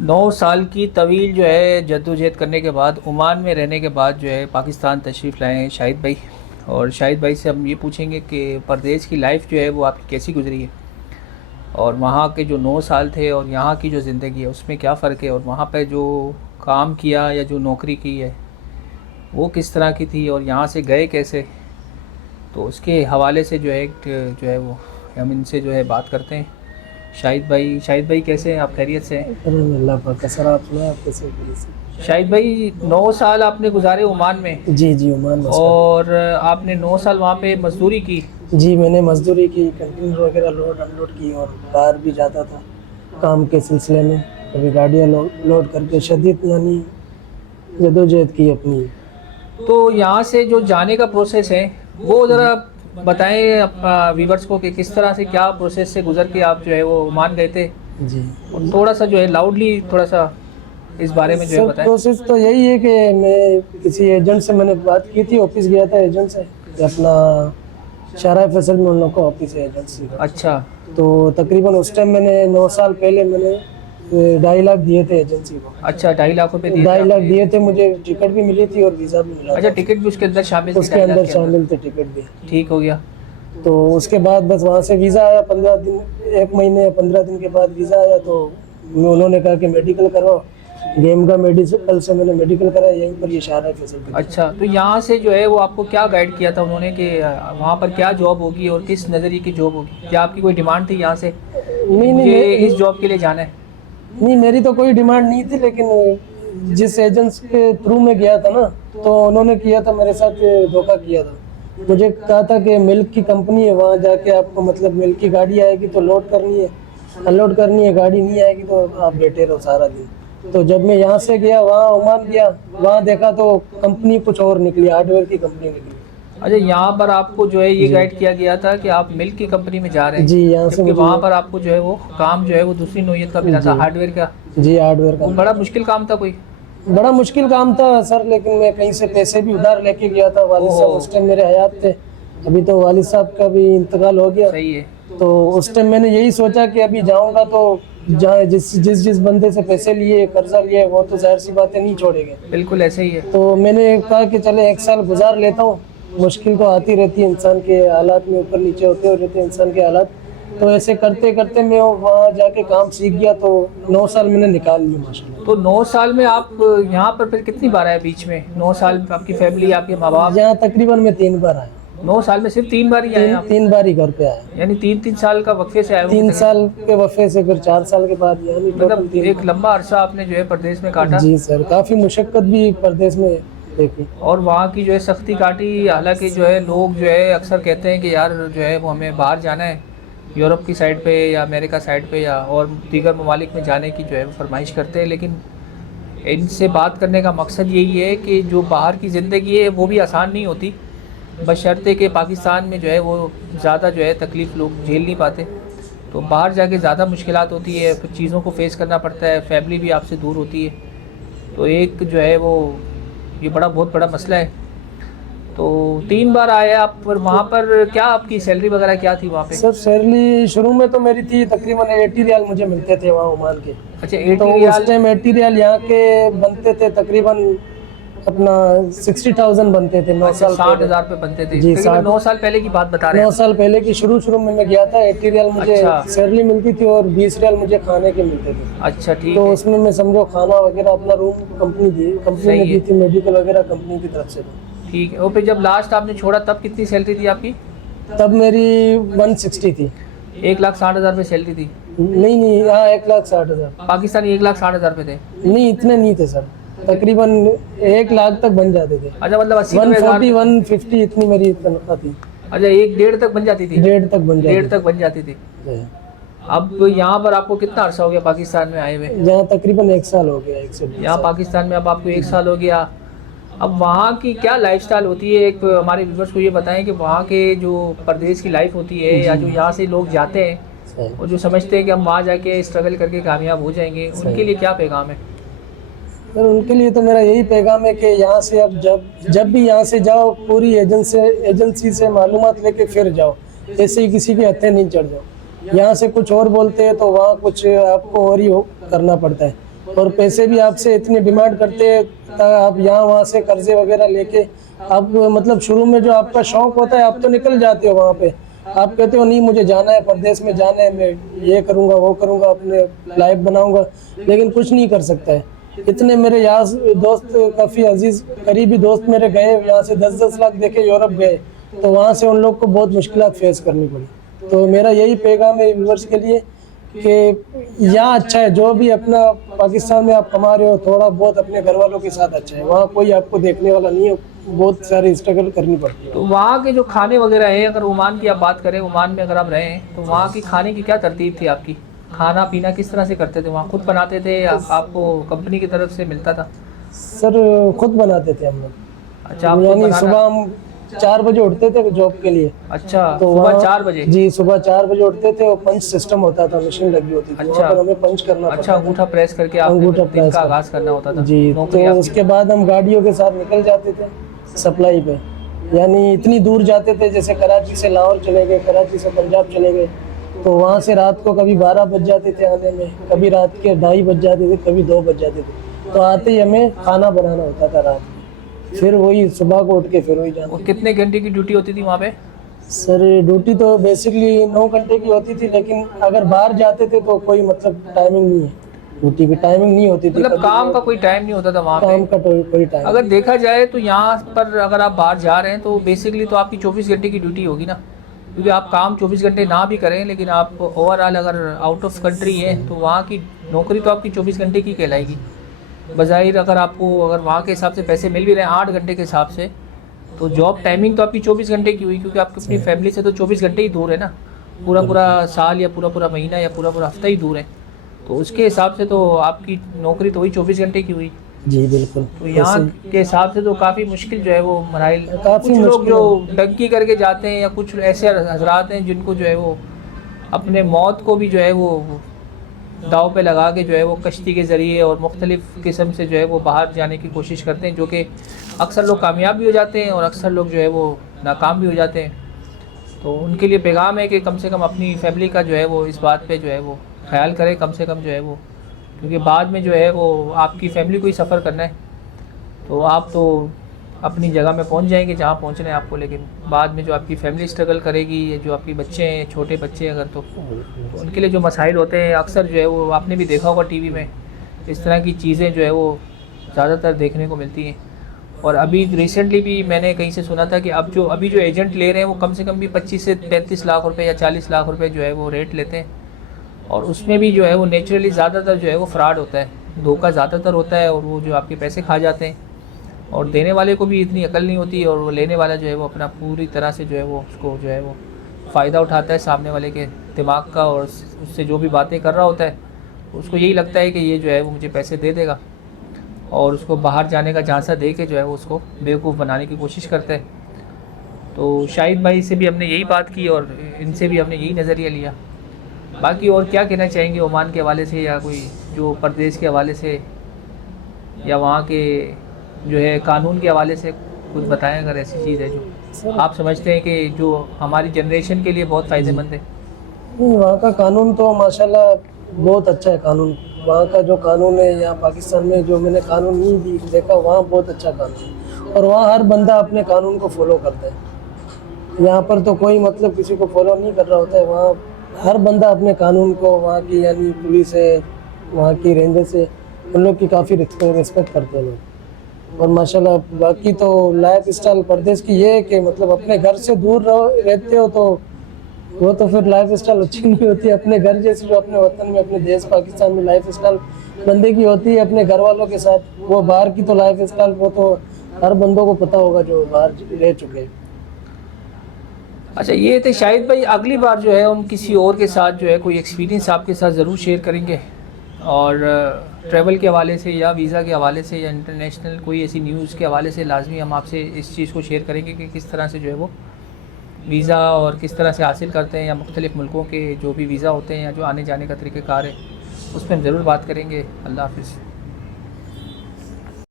9 साल की तवील जो है जद्दोजहद करने के बाद, ओमान में रहने के बाद जो है पाकिस्तान तशरीफ़ लाए हैं शाहिद भाई। और शाहिद भाई से हम ये पूछेंगे कि परदेश की लाइफ जो है वो आपकी कैसी गुजरी है, और वहाँ के जो 9 साल थे और यहाँ की जो ज़िंदगी है उसमें क्या फ़र्क है, और वहाँ पे जो काम किया या जो नौकरी की है वो किस तरह की थी, और यहाँ से गए कैसे। तो उसके हवाले से जो है वो हम इनसे जो है बात करते हैं। शाहिद भाई कैसे हैं आप, खैरियत से हैं? अल्लाह पाक का सर, आप सुनाए, आप कैसे हैं? शाहिद भाई 9 साल आपने गुजारे ओमान में, जी जी, ओमान मस्कत। और आपने 9 साल वहाँ पे मजदूरी की। जी, मैंने मजदूरी की, कंटेनर वगैरह लोड अनलोड की, और बाहर भी जाता था काम के सिलसिले में। कभी गाड़ियाँ लोड करके शदीद यानी जदोजहद की अपनी। तो यहाँ से जो जाने का प्रोसेस है वो ज़रा बताएं वीवर्स को कि किस तरह से, क्या प्रोसेस से गुजर के आप जो है वो ओमान गए थे। जी और थोड़ा सा जो है लाउडली थोड़ा सा इस बारे में जो है सर, बताएं। प्रोसेस तो यही है कि मैं किसी एजेंट से मैंने बात की थी, ऑफिस गया था एजेंट से कि अपना शाहरा फैसल में उन लोग का ऑफिस है एजेंसी का। अच्छा। तो तकरीबन उस टाइम मैंने 9 साल पहले मैंने 2.5 लाख दिए थे एजेंसी को। अच्छा, 2.5 लाख रुपए दिए थे 2.5 लाख आपने? दिए थे, मुझे टिकट भी मिली थी और वीज़ा भी मिला अच्छा, था। टिकट भी उसके अंदर शामिल थी? उसके 2.5 लाख अंदर के शामिल थे टिकट भी। ठीक हो गया। तो उसके बाद बस वहाँ से वीज़ा आया, 15 दिन, 1 महीने 15 दिन के बाद वीज़ा आया। तो उन्होंने कहा कि मेडिकल करवाओ। गेम का मेडिकल से मैंने मेडिकल कराया यहीं पर, ये शाहरा फैसल पे। अच्छा, तो यहाँ से जो है वो आपको क्या गाइड किया था उन्होंने कि वहाँ पर क्या जॉब होगी और किस नज़रिए की जॉब होगी? क्या आपकी कोई डिमांड थी यहाँ से कि नहीं नहीं, मुझे इस जॉब के लिए जाना है? नहीं मेरी तो कोई डिमांड नहीं थी, लेकिन जिस एजेंट्स के थ्रू में गया था ना, तो उन्होंने किया था मेरे साथ, धोखा किया था। मुझे कहा था कि मिल्क की कंपनी है, वहाँ जाके आपको मतलब मिल्क की गाड़ी आएगी तो लोड करनी है, अनलोड करनी है, गाड़ी नहीं आएगी तो आप बैठे रहो सारा दिन। तो जब मैं यहाँ से गया, वहाँ ओमान गया, वहाँ देखा तो कंपनी कुछ और निकली, हार्डवेयर की कंपनी निकली। अच्छा, यहाँ पर आपको जो है ये गाइड किया गया था कि आप मिल्क की कंपनी में जा रहे हैं, जी, यहाँ से जबकि मुझे वहाँ पर आपको जो है वो काम जो है वो दूसरी नौयत का मिला था, हार्डवेयर का। जी हार्डवेयर का। वो बड़ा मुश्किल काम था कोई? बड़ा मुश्किल काम था सर, लेकिन मैं कहीं से पैसे भी उधार लेके गया था। वालिद साहब ओहो। उस टाइम मेरे हयात थे, अभी तो वालिद साहब का भी इंतकाल हो गया। सही है। तो उस टाइम मैंने यही सोचा कि अभी जाऊंगा तो जहाँ जिस बंदे से पैसे लिए, कर्जा लिए, वो तो जाहिर सी बातें नहीं छोड़ेंगे। बिल्कुल ऐसे ही है। तो मैंने कहा कि चले 1 साल गुजार लेता हूँ। मुश्किल तो आती रहती है, इंसान के हालात में ऊपर नीचे होते रहते हैं इंसान के हालात। तो ऐसे करते करते मैं वहाँ जाके काम सीख गया। तो 9 साल मैंने निकाल लिए माशाल्लाह। तो 9 साल में आप यहाँ पर फिर कितनी बार आए बीच में? 9 साल में आपकी फैमिली, आपके माँ बाप? यहाँ तकरीबन मैं 3 बार आया। 9 साल में सिर्फ 3 बार ही आए आप? 3 बार ही घर पे आया। यानी 3-3 साल का वक्फे से आए होंगे 3 तकरीबन। साल के वफे से फिर 4 साल के बाद, यानी टोटल मतलब 3। एक लंबा अरसा आपने जो है परदेश में काटा। जी सर, काफ़ी मुशक्क़त भी परदेश में देखी। और वहाँ की जो है सख्ती काटी। हालांकि जो है लोग जो है अक्सर कहते हैं कि यार जो है वो हमें बाहर जाना है, यूरोप की साइड पे या अमेरिका साइड पे या और दीगर ममालिक में जाने की जो है वो फरमाइश करते हैं। लेकिन इनसे बात करने का मकसद यही है कि जो बाहर की ज़िंदगी है वो भी आसान नहीं होती, बशर्ते कि पाकिस्तान में जो है वो ज़्यादा जो है तकलीफ़ लोग झेल नहीं पाते। तो बाहर जाके ज़्यादा मुश्किलात होती है, फिर चीज़ों को फेस करना पड़ता है, फैमिली भी आपसे दूर होती है। तो एक जो है वो ये बहुत बड़ा मसला है। तो 3 बार आए आप, पर वहाँ पर क्या आपकी सैलरी वगैरह क्या थी वहाँ पे? सर सैलरी शुरू में तो मेरी थी तकरीबन 80 रियाल मुझे मिलते थे वहाँ ओमान के। अच्छा, तो 80 उस रियाल। टाइम 80 रियाल यहाँ के बनते थे तकरीबन अपना 60,000 बनते थे 9 अच्छा, साल 60,000 रुपये बनते थे? जी, तकरीबन 60। 9 साल पहले की बात बता रहे 9 हैं? साल पहले की शुरू में मैं गया था। 80 रियाल मुझे अच्छा। सैलरी मिलती थी और 20 रियाल मुझे खाने के मिलते थे। अच्छा, ठीक तो है। उसमें मैं समझो खाना वगैरह अपना रूम कंपनी सही ने है। दी थी, मेडिकल वगैरह कंपनी की तरफ से। ठीक है। और फिर जब लास्ट आपने छोड़ा तब कितनी सैलरी थी आपकी? तब मेरी 160 थी। 1,60,000 रुपये सैलरी थी? नहीं नहीं, यहाँ 1,60,000। पाकिस्तानी 1,60,000 रुपये थे? नहीं, इतने नहीं थे सर, तकरीबन 1 लाख तक बन जाते थे। अच्छा, मतलब 140 80,000। 150 इतनी मेरी तनख्वाह थी। अच्छा, 1 डेढ़ तक बन जाती थी? 1.5 तक बन जाती डेढ़ तक बन जाती थी। थी। अब यहाँ पर आपको कितना अर्सा हो गया पाकिस्तान में आए हुए? जहाँ तकरीबन 1 साल हो गया, 1 से 2 यहाँ साल। पाकिस्तान में अब आपको 1 साल हो गया। अब वहाँ की क्या लाइफस्टाइल होती है, एक हमारे व्यूवर्स को ये बताएं कि वहाँ के जो परदेश की लाइफ होती है या जो यहाँ से लोग जाते हैं सही। और जो समझते हैं कि हम वहाँ जाके स्ट्रगल करके कामयाब हो जाएंगे, उनके लिए क्या पैगाम है? सर उनके लिए तो मेरा यही पैगाम है कि यहाँ से अब जब भी यहाँ से जाओ, पूरी एजेंसी से मालूमात लेके फिर जाओ। ऐसे ही किसी के हत्थे नहीं चढ़ जाओ। यहाँ से कुछ और बोलते हैं तो वहाँ कुछ आपको और ही करना पड़ता है। और पैसे भी आपसे इतने डिमांड करते हैं, आप यहाँ वहाँ से कर्जे वगैरह लेके आप मतलब शुरू में जो आपका शौक होता है आप तो निकल जाते हो वहाँ पे, आप कहते हो नहीं मुझे जाना है, परदेश में जाना है, मैं ये करूँगा वो करूँगा, अपने लाइफ बनाऊँगा, लेकिन कुछ नहीं कर सकता है। इतने मेरे यार दोस्त, काफ़ी अजीज करीबी दोस्त मेरे गए यहाँ से 10-10 लाख देके यूरोप गए, तो वहाँ से उन लोग को बहुत मुश्किलात फेस करनी पड़ी। तो मेरा यही पैगाम है व्यूअर्स के लिए कि यहाँ अच्छा है, जो भी अपना पाकिस्तान में आप कमा रहे हो थोड़ा बहुत अपने घर वालों के साथ अच्छा है, वहाँ कोई आपको देखने वाला नहीं है, बहुत सारी स्ट्रगल करनी पड़ती है। तो वहाँ के जो खाने वगैरह हैं, अगर ओमान की आप बात करें, ओमान में अगर आप रहे हैं तो वहाँ की खाने की क्या तरतीब थी आपकी? खाना पीना किस तरह से करते थे वहाँ? खुद बनाते थे या आपको कंपनी की तरफ से मिलता था? सर खुद बनाते थे हम लोग। अच्छा, आप खुद यानी बनाना? सुबह हम 4 बजे उठते थे जॉब के लिए। अच्छा, तो सुबह वहाँ- 4 बजे? जी सुबह 4 बजे उठते थे और पंच सिस्टम होता था, मशीन लगी होती थी, वहाँ पर हमें पंच करना अच्छा, पड़ता था। अंगूठा प्रेस करके आपने अंगूठा दिन प्रेस का कर- आगाज करना होता था? जी, नौकरी तो आपकी? उसके बाद हम गाड़ियों के साथ निकल जाते थे सप्लाई पे, यानी इतनी दूर जाते थे, जैसे कराची से लाहौर चले गए, कराची से पंजाब चले गए, तो वहाँ से रात को कभी 12 बज जाते थे आने में, कभी रात के 2:30 बज जाते थे, कभी 2 बज जाते थे, तो आते ही हमें खाना बनाना होता था रात में, फिर वही सुबह को उठ के फिर वही जाना। और कितने घंटे की ड्यूटी होती थी वहाँ पे? सर ड्यूटी तो बेसिकली 9 घंटे की होती थी, लेकिन अगर बाहर जाते थे तो कोई मतलब टाइमिंग नहीं है, ड्यूटी की टाइमिंग नहीं होती थी। मतलब कभी काम का कोई टाइम नहीं होता था वहाँ काम पे? का कोई टाइम। अगर देखा जाए तो यहाँ पर अगर आप बाहर जा रहे हैं तो बेसिकली तो आपकी 24 घंटे की ड्यूटी होगी ना, क्योंकि आप काम 24 घंटे ना भी करें, लेकिन आप ओवरऑल अगर आउट ऑफ कंट्री है तो वहाँ की नौकरी तो आपकी 24 घंटे की कहलाएगी बज़ाहिर। अगर आपको अगर वहाँ के हिसाब से पैसे मिल भी रहे हैं 8 घंटे के हिसाब से, तो जॉब टाइमिंग तो आपकी 24 घंटे की हुई, क्योंकि आपकी अपनी फैमिली से तो 24 घंटे ही दूर है ना, पूरा पूरा साल या पूरा पूरा महीना या पूरा पूरा हफ्ता ही दूर है, तो उसके हिसाब से तो आपकी नौकरी तो वही 24 घंटे की हुई। जी बिल्कुल। तो यहाँ के हिसाब से तो काफ़ी मुश्किल जो है वो मराइल, काफ़ी कुछ लोग मुश्किल जो डंकी करके जाते हैं या कुछ ऐसे हजरात हैं जिनको जो है वो अपने मौत को भी जो है वो दाव पे लगा के जो है वो कश्ती के ज़रिए और मुख्तलिफ़ किस्म से जो है वो बाहर जाने की कोशिश करते हैं, जो कि अक्सर लोग कामयाब भी हो जाते हैं और अक्सर लोग जो है वो नाकाम भी हो जाते हैं। तो उनके लिए पैगाम है कि कम से कम अपनी फैमिली का जो है वो इस बात पे जो है वो ख्याल करें कम से कम जो है वो, क्योंकि बाद में जो है वो आपकी फैमिली को ही सफ़र करना है, तो आप तो अपनी जगह में पहुंच जाएंगे जहां पहुंचना है आपको, लेकिन बाद में जो आपकी फैमिली स्ट्रगल करेगी, जो आपके बच्चे हैं, छोटे बच्चे अगर तो उनके लिए जो मसाइल होते हैं अक्सर जो है वो आपने भी देखा होगा टीवी में, इस तरह की चीज़ें जो है वो ज़्यादातर देखने को मिलती हैं। और अभी रिसेंटली भी मैंने कहीं से सुना था कि अब जो अभी जो एजेंट ले रहे हैं वो कम से कम भी 25 से 33 लाख रुपए या 40 लाख रुपए जो है वो रेट लेते हैं, और उसमें भी जो है वो नेचुरली ज़्यादातर जो है वो फ्रॉड होता है, धोखा ज़्यादातर होता है, और वो जो आपके पैसे खा जाते हैं, और देने वाले को भी इतनी अकल नहीं होती, और वो लेने वाला जो है वो अपना पूरी तरह से जो है वो उसको जो है वो फ़ायदा उठाता है सामने वाले के दिमाग का, और उससे जो भी बातें कर रहा होता है उसको यही लगता है कि ये जो है वो मुझे पैसे दे देगा, और उसको बाहर जाने का झांसा दे के जो है वो उसको बेवकूफ़ बनाने की कोशिश करता है। तो शाहिद भाई से भी हमने यही बात की और इनसे भी हमने यही नज़रिया लिया। बाकी और क्या कहना चाहेंगे ओमान के हवाले से, या कोई जो परदेश के हवाले से, या वहाँ के जो है कानून के हवाले से कुछ बताएं, अगर ऐसी चीज़ है जो आप समझते हैं कि जो हमारी जनरेशन के लिए बहुत फ़ायदेमंद है। वहाँ का कानून तो माशाल्लाह बहुत अच्छा है। कानून वहाँ का जो कानून है, यहाँ पाकिस्तान में जो मैंने कानून नहीं भी देखा, वहाँ बहुत अच्छा कानून है, और वहाँ हर बंदा अपने कानून को फॉलो करता है। यहाँ पर तो कोई मतलब किसी को फॉलो नहीं कर रहा होता है, वहाँ हर बंदा अपने कानून को, वहाँ की यानी पुलिस है, वहाँ की रेंजर से, उन लोग की काफ़ी रिस्पेक्ट करते हैं लोग। और माशाल्लाह बाकी तो लाइफ स्टाइल परदेश की ये है कि मतलब अपने घर से दूर रहते हो तो वो तो फिर लाइफ स्टाइल अच्छी नहीं होती। अपने घर जैसे जो अपने वतन में, अपने देश पाकिस्तान में लाइफ स्टाइल बंदे की होती है अपने घर वालों के साथ, वो बाहर की तो लाइफ स्टाइल वो तो हर बंदों को पता होगा जो बाहर रह चुके हैं। अच्छा, ये थे शाहिद भाई। अगली बार जो है हम किसी और के साथ जो है कोई एक्सपीरियंस आपके साथ ज़रूर शेयर करेंगे, और ट्रैवल के हवाले से या वीज़ा के हवाले से या इंटरनेशनल कोई ऐसी न्यूज़ के हवाले से लाजमी हम आपसे इस चीज़ को शेयर करेंगे कि किस तरह से जो है वो वीज़ा और किस तरह से हासिल करते हैं, या मुख्तलिफ़ मुल्कों के जो भी वीज़ा होते हैं या जो आने जाने का तरीक़ाकार है, उस पर हम ज़रूर बात करेंगे। अल्लाह हाफ़िज़।